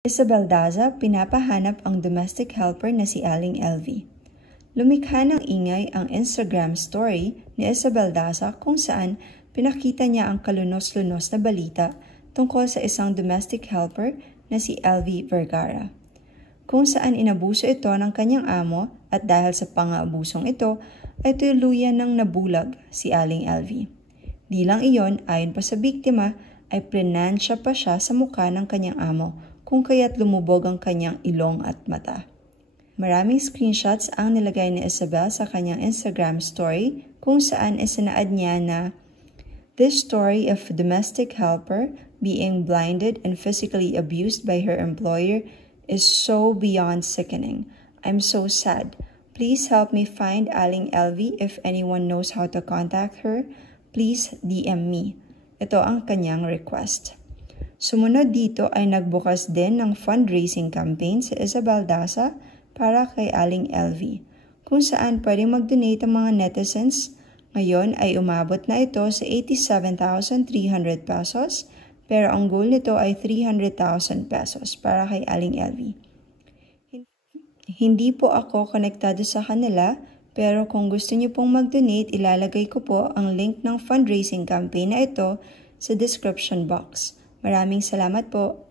Isabel Daza, pinapahanap ang domestic helper na si Aling LV. Lumikha ng ingay ang Instagram story ni Isabel Daza kung saan pinakita niya ang kalunos-lunos na balita tungkol sa isang domestic helper na si LV Vergara. Kung saan inabuso ito ng kanyang amo at dahil sa pang-aabusong ito ay tuluyan ng nabulag si Aling LV. Di lang iyon, ayon pa sa biktima, ay prinansya pa siya sa mukha ng kanyang amo kung kaya't lumubog ang kanyang ilong at mata. Maraming screenshots ang nilagay ni Isabel sa kanyang Instagram story kung saan isinaad niya na, "This story of a domestic helper being blinded and physically abused by her employer is so beyond sickening. I'm so sad. Please help me find Aling LV. If anyone knows how to contact her, please DM me." Ito ang kanyang request. Sumunod dito ay nagbukas din ng fundraising campaign si Isabel Daza para kay Aling LV, kung saan pwedeng mag-donate ang mga netizens. Ngayon ay umabot na ito sa 87,300 pesos, pero ang goal nito ay 300,000 pesos para kay Aling LV. Hindi po ako konektado sa kanila, pero kung gusto niyo pong mag-donate, ilalagay ko po ang link ng fundraising campaign na ito sa description box. Maraming salamat po.